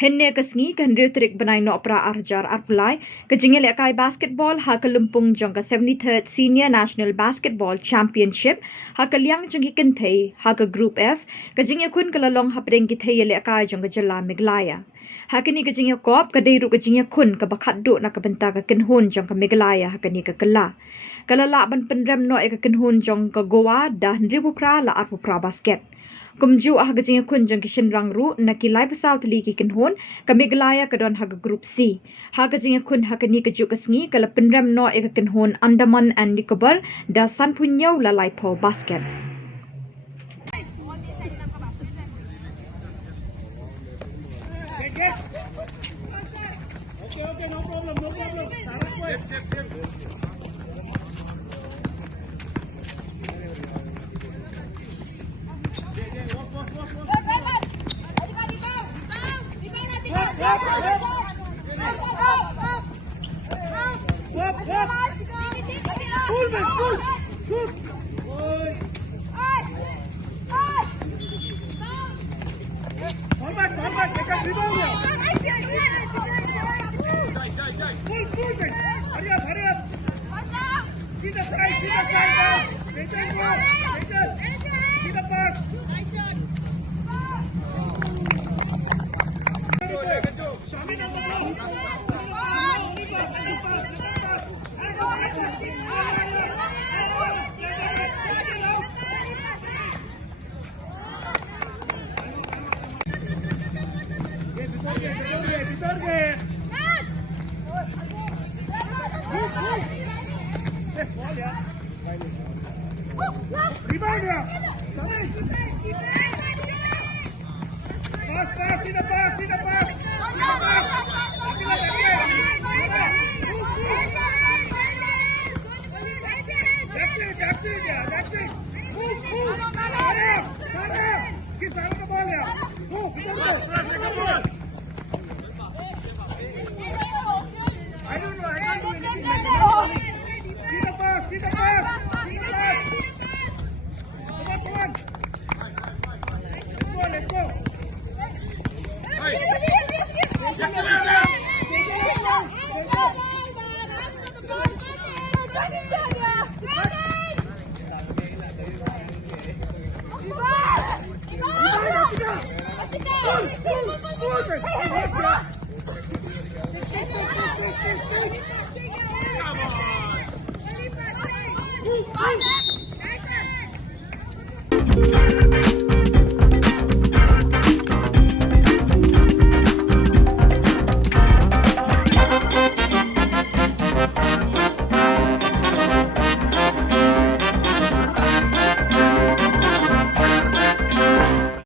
Henne kasngi kan trik benai no opera arjar arpulai kejingel akai basketball ha kelumpung jongka 73rd Senior National Basketball Championship ha kaliang jongki Thei ha ke Group F kejingel kun kelalong ha pedeng ki Thei le akai jongka jela Meghalaya. Ha kini kejingel kop kadai ru kejingel kun ke bakat duk nak benta ke kenhun jongka Meghalaya ha kini ke kela. Kalala ban Pynrem no ke kenhun jongka Goa dah ribu pra la arpupra basket. Kumju ah gajing kun jang kishin rang ru na kilai pasau tali ki kinhon ka Meghalaya ka don haga group C ha gajing kun ha kani ka juk sngi kala Pynrem no e ka kinhon Andaman and Nicobar da san punyo la lai po basket. Okay, no problem. Come on!